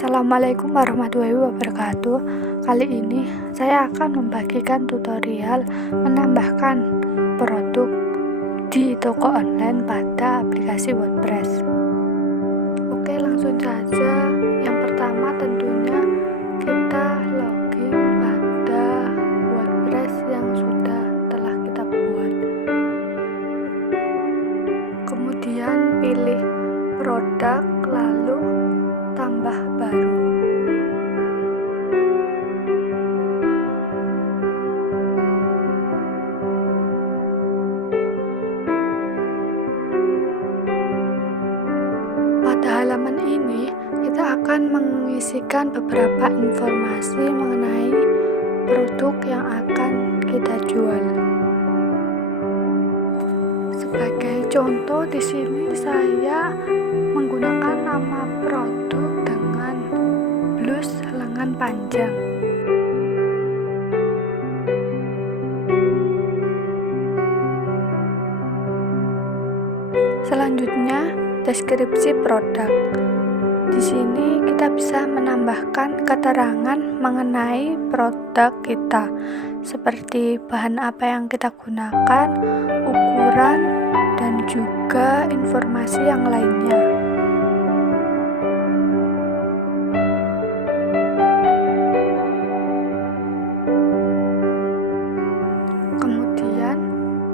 Assalamualaikum warahmatullahi wabarakatuh. Kali ini saya akan membagikan tutorial menambahkan produk di toko online pada aplikasi WordPress. Oke, langsung saja. Yang pertama tentunya kita login pada WordPress yang telah kita buat. Kemudian pilih produk, lalu tambah baru. Pada halaman ini kita akan mengisikan beberapa informasi mengenai produk yang akan kita jual. Sebagai contoh, di sini saya menggunakan nama produk dengan blus lengan panjang. Selanjutnya, deskripsi produk. Di sini kita bisa menambahkan keterangan mengenai produk kita, seperti bahan apa yang kita gunakan, ukuran, dan juga informasi yang lainnya. Kemudian,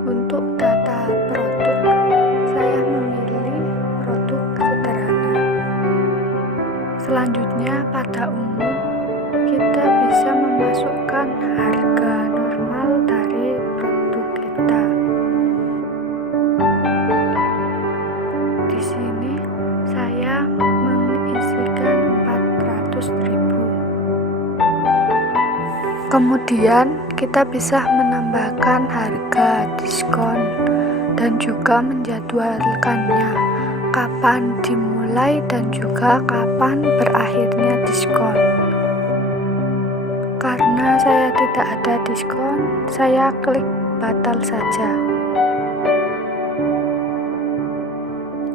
untuk data produk, saya memilih produk sederhana. Selanjutnya, pada umum, kita bisa memasukkan harga normal dari produk kita. Di sini, saya mengisikan 400.000. Kemudian, kita bisa menambahkan harga diskon dan juga menjadwalkannya, kapan dimulai dan juga kapan berakhirnya diskon. Karena saya tidak ada diskon, saya klik batal saja.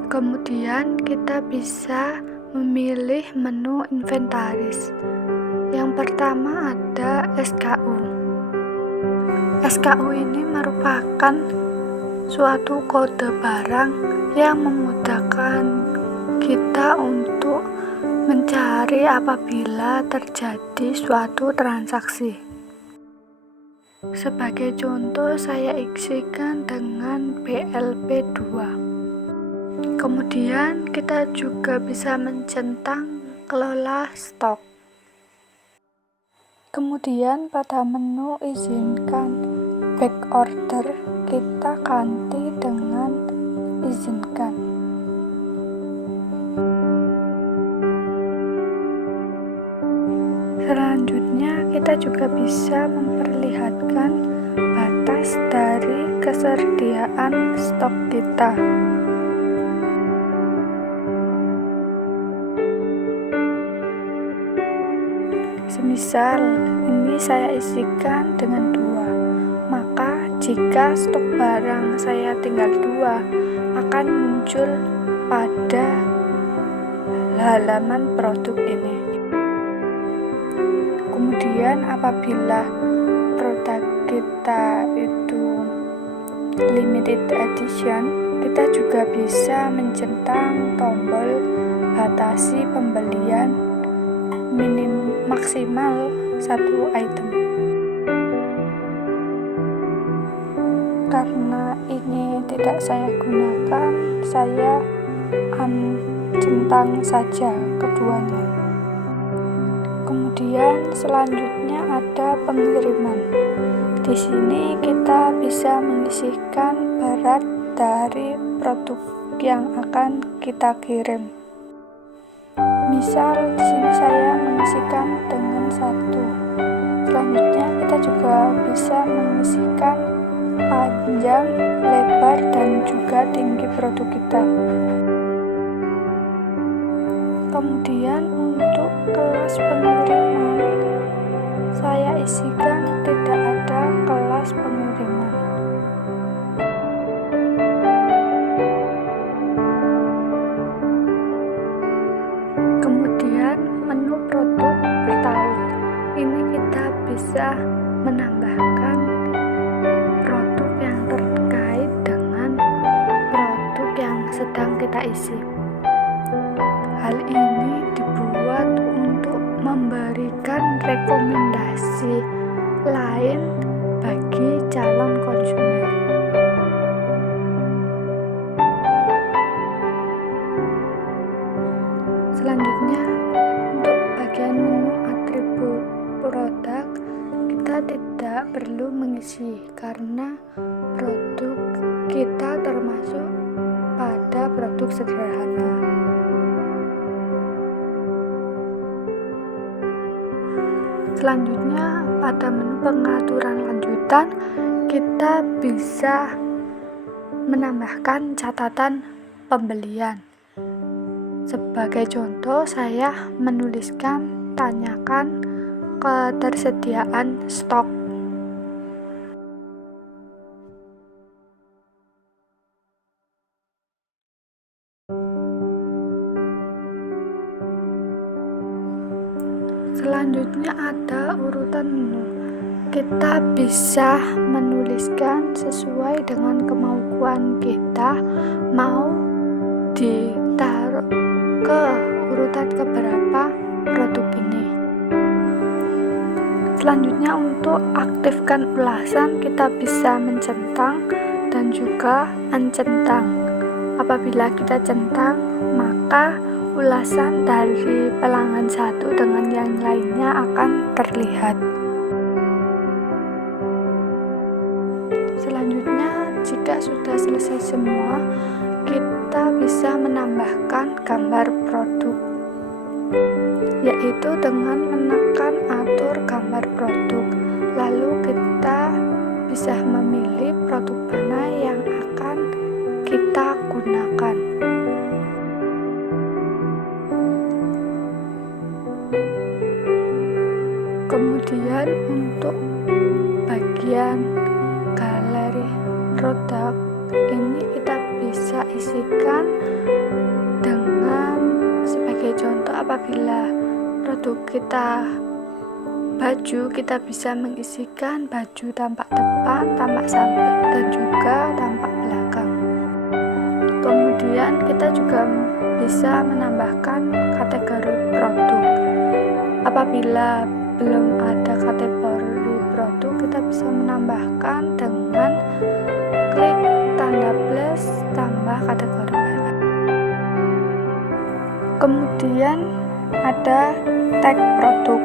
Kemudian kita bisa memilih menu inventaris. Yang pertama ada SKU. SKU ini merupakan suatu kode barang yang memudahkan kita untuk mencari apabila terjadi suatu transaksi. Sebagai contoh, saya isikan dengan BLP2. Kemudian kita juga bisa mencentang kelola stok. Kemudian pada menu izinkan back order, kita ganti dengan izinkan. Selanjutnya kita juga bisa memperlihatkan batas dari kesediaan stok kita. Semisal ini saya isikan dengan 2, maka jika stok barang saya tinggal 2, akan muncul pada halaman produk ini. Kemudian apabila produk kita itu limited edition, kita juga bisa mencentang tombol batasi pembelian maksimal 1 item. Karena ini tidak saya gunakan, saya centang saja keduanya. Kemudian selanjutnya ada pengiriman. Di sini kita bisa mengisikan berat dari produk yang akan kita kirim. Misal di sini saya mengisikan dengan 1. Selanjutnya kita juga bisa mengisikan panjang, lebar, dan juga tinggi produk kita. Kemudian untuk kelas pengiriman, saya isikan tidak ada kelas pengiriman. menu produk bertaut. Ini kita bisa menambahkan produk yang terkait dengan produk yang sedang kita isi. Hal ini dibuat untuk memberikan rekomendasi lain bagi calon konsumen. Selanjutnya, untuk bagian menu atribut produk, kita tidak perlu mengisi karena produk kita termasuk pada produk sederhana. Selanjutnya, pada menu pengaturan lanjutan, kita bisa menambahkan catatan pembelian. Sebagai contoh, saya menuliskan tanyakan ketersediaan stok. Selanjutnya ada urutan menu. Kita bisa menuliskan sesuai dengan kemauan kita, mau ditaruh ke urutan keberapa produk ini. Selanjutnya, untuk aktifkan ulasan, kita bisa mencentang dan juga mencentang. Apabila kita centang, maka ulasan dari pelanggan satu dengan yang lainnya akan terlihat. Selanjutnya, jika sudah selesai semua, kita bisa menambahkan gambar produk, yaitu dengan menekan atur gambar produk. Lalu kita bisa memilih produk mana yang akan kita gunakan. Kemudian untuk bagian galeri produk ini kita bisa isikan dengan, sebagai contoh, apabila produk kita baju, kita bisa mengisikan baju tampak depan, tampak samping, dan juga tampak belakang. Kemudian kita juga bisa menambahkan kategori produk. Apabila belum ada kategori produk, kita bisa menambahkan dengan klik tanda plus tambah kategori baru. Kemudian ada tag produk.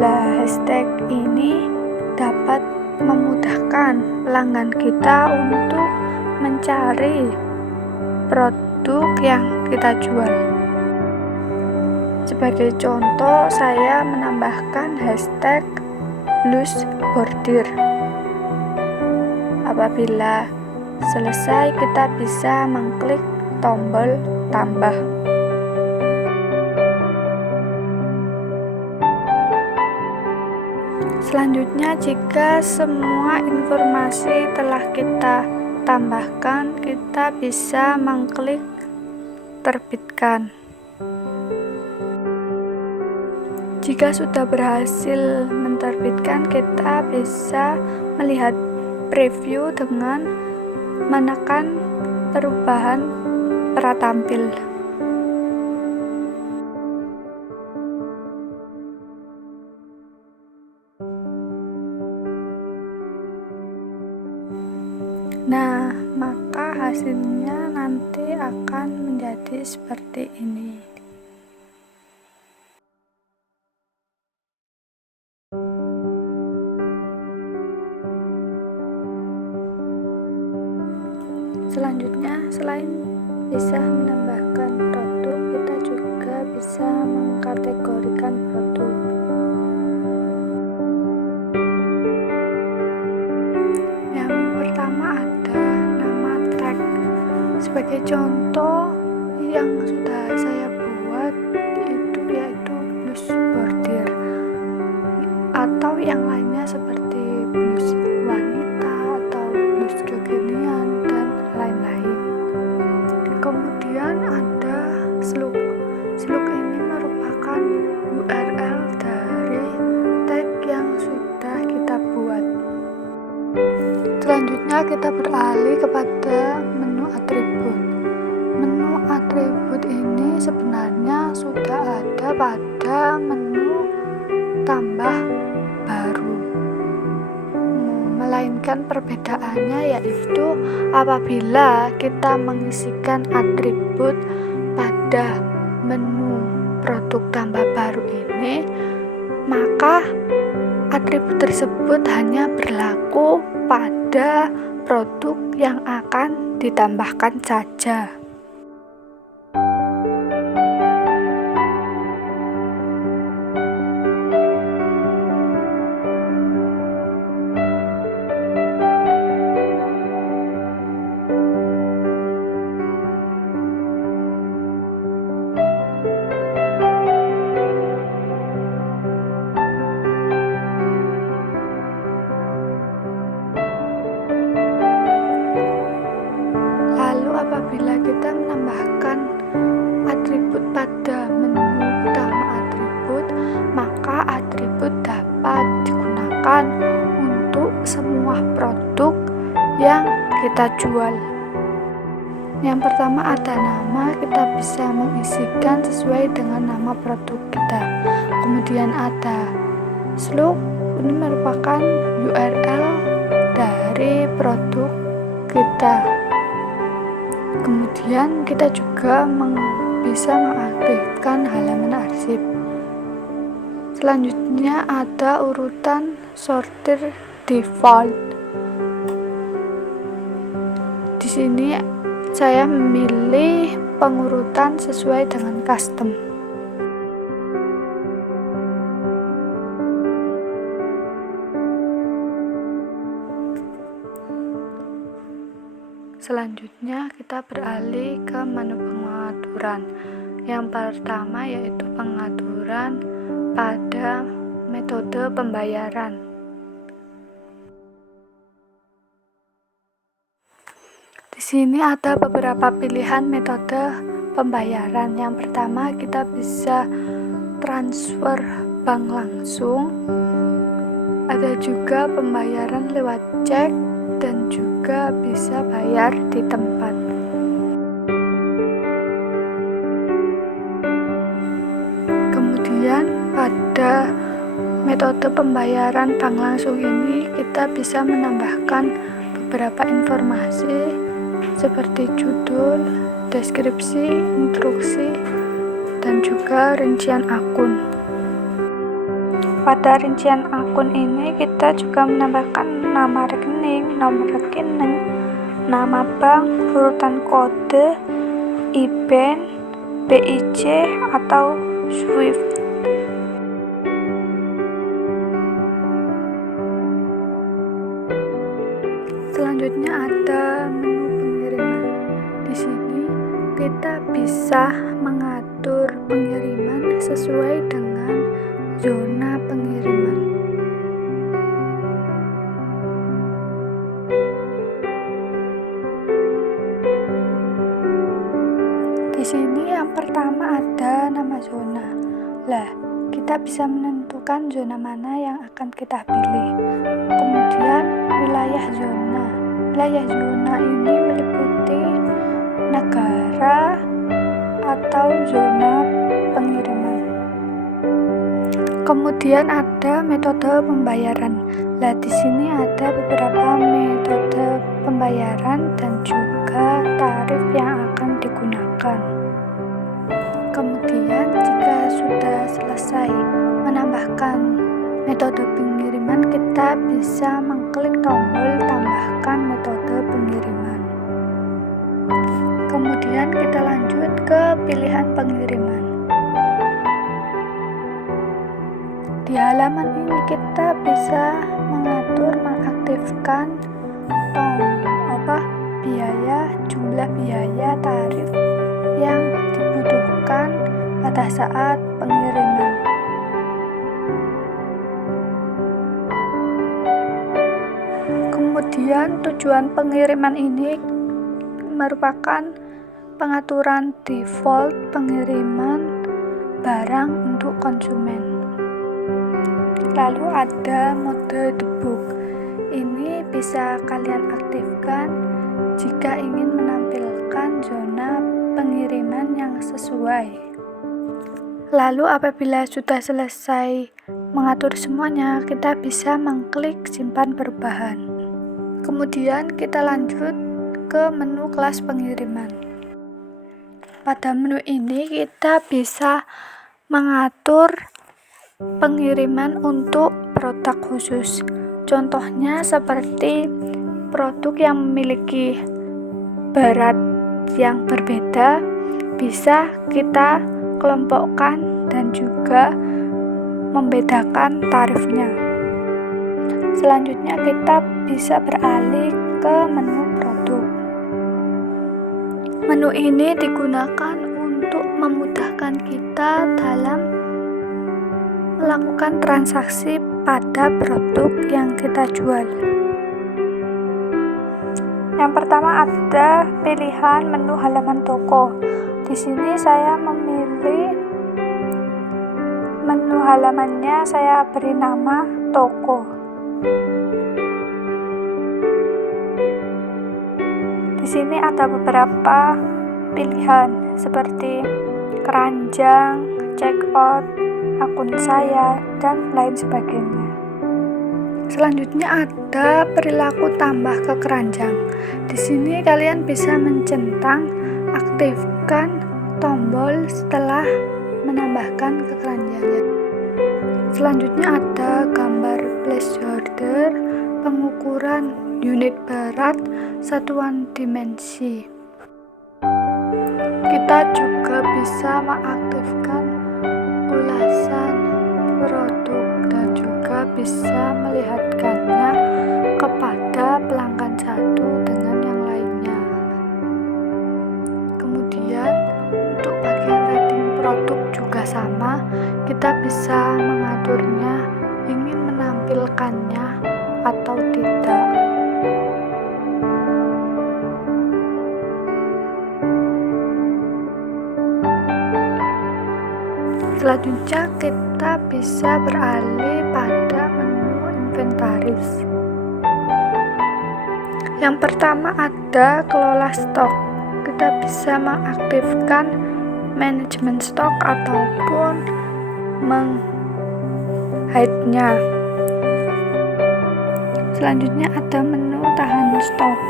Hashtag ini dapat memudahkan pelanggan kita untuk mencari produk yang kita jual. Sebagai contoh, saya menambahkan hashtag blues bordir. Apabila selesai, kita bisa mengklik tombol tambah. Selanjutnya, jika semua informasi telah kita tambahkan, kita bisa mengklik terbitkan. Jika sudah berhasil menerbitkan, kita bisa melihat preview dengan menekan perubahan pratampil. Nah, maka hasilnya nanti akan menjadi seperti ini. Selanjutnya, selain bisa menambahkan produk, kita juga bisa mengkategorikan produk. Yang pertama ada nama tag. Sebagai contoh yang sudah saya buat itu yaitu blues bordir, atau yang lainnya seperti blues wanita atau blues kekinian dan lain-lain. Kemudian ada slug. Slug ini merupakan Selanjutnya kita beralih kepada menu atribut. Menu atribut ini sebenarnya sudah ada pada menu tambah baru, melainkan perbedaannya yaitu apabila kita mengisikan atribut pada menu produk tambah baru ini, maka atribut tersebut hanya berlaku pada produk yang akan ditambahkan saja. Apabila kita menambahkan atribut pada menu utama atribut, maka atribut dapat digunakan untuk semua produk yang kita jual. Yang pertama ada nama, kita bisa mengisikan sesuai dengan nama produk kita. Kemudian ada slug, ini merupakan URL dari produk kita. Kemudian kita juga bisa mengaktifkan halaman arsip. Selanjutnya ada urutan sortir default. Di sini saya memilih pengurutan sesuai dengan custom. Selanjutnya kita beralih ke menu pengaturan. Yang pertama yaitu pengaturan pada metode pembayaran. Di sini ada beberapa pilihan metode pembayaran. Yang pertama kita bisa transfer bank langsung. Ada juga pembayaran lewat cek dan juga bisa bayar di tempat. Kemudian pada metode pembayaran bank langsung ini kita bisa menambahkan beberapa informasi seperti judul, deskripsi, instruksi, dan juga rincian akun. Pada rincian akun ini kita juga menambahkan nama rekening, nomor rekening, nama bank, urutan kode, IBAN, BIC atau SWIFT. Selanjutnya ada menu pengiriman. Di sini kita bisa mengatur pengiriman sesuai dengan zona pengiriman. Di sini yang pertama ada nama zona. Lah, kita bisa menentukan zona mana yang akan kita pilih. Kemudian wilayah zona. Wilayah zona ini meliputi negara atau zona pengiriman. Kemudian ada metode pembayaran. Nah, di sini ada beberapa metode pembayaran dan juga tarif yang akan digunakan. Kemudian jika sudah selesai menambahkan metode pengiriman, kita bisa mengklik tombol tambahkan metode pengiriman. Kemudian kita lanjut ke pilihan pengiriman. Di halaman ini kita bisa mengatur mengaktifkan biaya, jumlah biaya, tarif yang dibutuhkan pada saat pengiriman. Kemudian tujuan pengiriman ini merupakan pengaturan default pengiriman barang untuk konsumen. Lalu ada mode debug. ini bisa kalian aktifkan jika ingin menampilkan zona pengiriman yang sesuai. Lalu apabila sudah selesai mengatur semuanya, kita bisa mengklik simpan perubahan. Kemudian kita lanjut ke menu kelas pengiriman. Pada menu ini kita bisa mengatur pengiriman untuk produk khusus. Contohnya seperti produk yang memiliki berat yang berbeda, bisa kita kelompokkan dan juga membedakan tarifnya. Selanjutnya kita bisa beralih ke menu produk. Menu ini digunakan untuk memudahkan kita dalam melakukan transaksi pada produk yang kita jual. Yang pertama ada pilihan menu halaman toko. Di sini saya memilih menu halamannya, saya beri nama toko. Di sini ada beberapa pilihan seperti keranjang, checkout, akun saya, dan lain sebagainya. Selanjutnya ada perilaku tambah ke keranjang. Di sini kalian bisa mencentang, aktifkan tombol setelah menambahkan ke keranjangnya. Selanjutnya ada gambar placeholder, pengukuran unit berat, satuan dimensi. Kita juga bisa mengaktifkan ulasan produk dan juga bisa melihatkannya kepada pelanggan satu dengan yang lainnya. Kemudian untuk bagian rating produk juga sama, kita bisa mengaturnya ingin menampilkannya atau tidak. Selanjutnya kita bisa beralih pada menu inventaris. Yang pertama ada kelola stok. Kita bisa mengaktifkan manajemen stok ataupun meng-hide-nya. Selanjutnya ada menu tahan stok.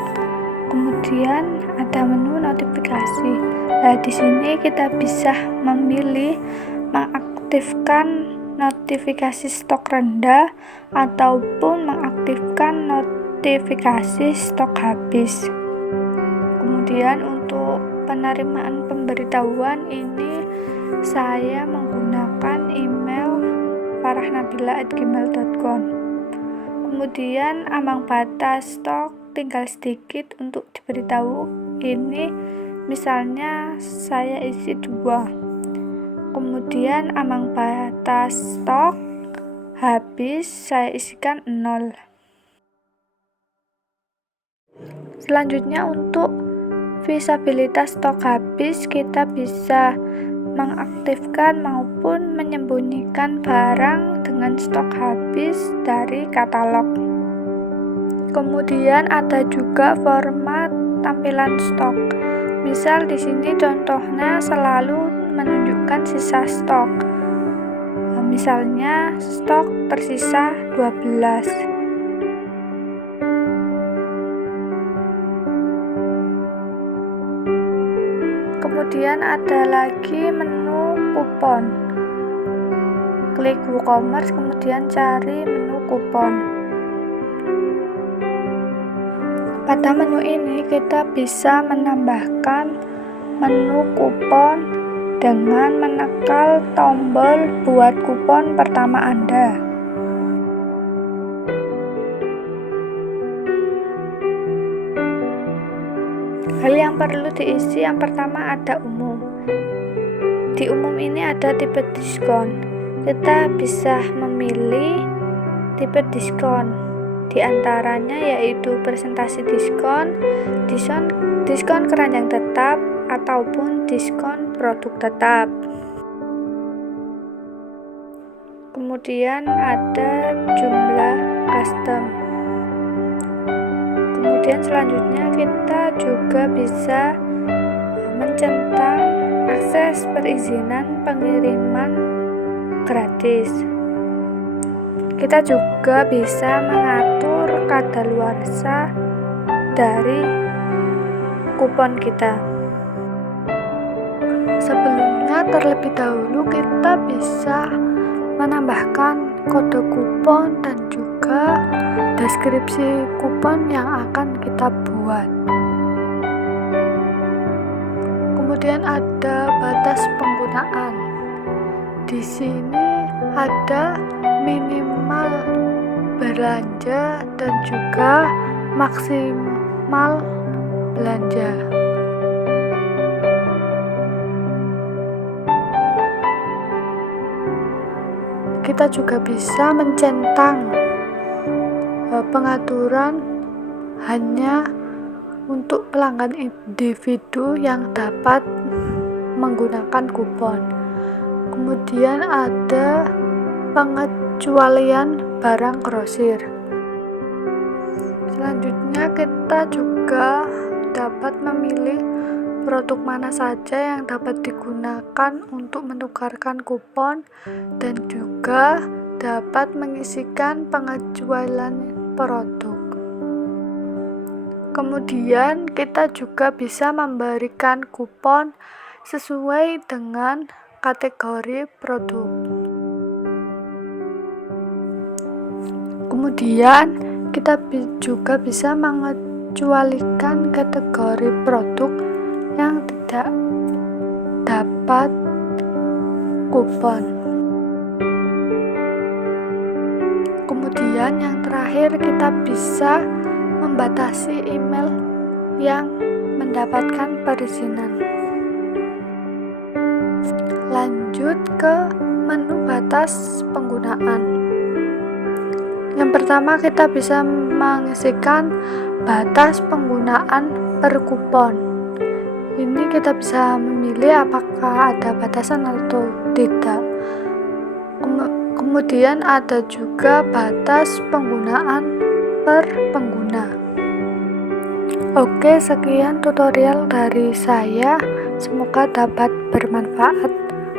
Kemudian ada menu notifikasi. Nah, di sini kita bisa memilih mengaktifkan notifikasi stok rendah ataupun mengaktifkan notifikasi stok habis. Kemudian untuk penerimaan pemberitahuan ini saya menggunakan email farahnabila@gmail.com. Kemudian ambang batas stok tinggal sedikit untuk diberitahu. Ini misalnya saya isi 2. Kemudian ambang batas stok habis saya isikan 0. Selanjutnya untuk visibilitas stok habis, kita bisa mengaktifkan maupun menyembunyikan barang dengan stok habis dari katalog. Kemudian ada juga format tampilan stok. Misal di sini contohnya selalu menunjukkan sisa stok. Misalnya stok tersisa 12. Kemudian ada lagi menu kupon. Klik WooCommerce, kemudian cari menu kupon. Pada menu ini kita bisa menambahkan menu kupon dengan menekan tombol buat kupon pertama Anda. Hal yang perlu diisi yang pertama ada umum. Di umum ini ada tipe diskon. Kita bisa memilih tipe diskon. Di antaranya yaitu presentasi diskon, diskon keranjang tetap, ataupun diskon produk tetap. Kemudian ada jumlah custom. Kemudian selanjutnya kita juga bisa mencentang akses perizinan pengiriman gratis. Kita juga bisa mengatur kadaluarsa dari kupon kita. Sebelumnya, terlebih dahulu kita bisa menambahkan kode kupon dan juga deskripsi kupon yang akan kita buat. Kemudian ada batas penggunaan. Di sini ada minimal belanja dan juga maksimal belanja. Kita juga bisa mencentang pengaturan hanya untuk pelanggan individu yang dapat menggunakan kupon. Kemudian ada pengecualian barang grosir. Selanjutnya kita juga dapat memilih produk mana saja yang dapat digunakan untuk menukarkan kupon dan juga dapat mengisikan pengecualian produk. Kemudian kita juga bisa memberikan kupon sesuai dengan kategori produk. Kemudian kita juga bisa mengecualikan kategori produk yang tidak dapat kupon. Kemudian yang terakhir, kita bisa membatasi email yang mendapatkan perizinan. Lanjut ke menu batas penggunaan. Yang pertama, kita bisa mengisikan batas penggunaan per kupon. Ini kita bisa memilih apakah ada batasan atau tidak. Kemudian ada juga batas penggunaan per pengguna. Oke, sekian tutorial dari saya. Semoga dapat bermanfaat.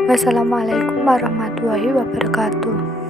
Wassalamualaikum warahmatullahi wabarakatuh.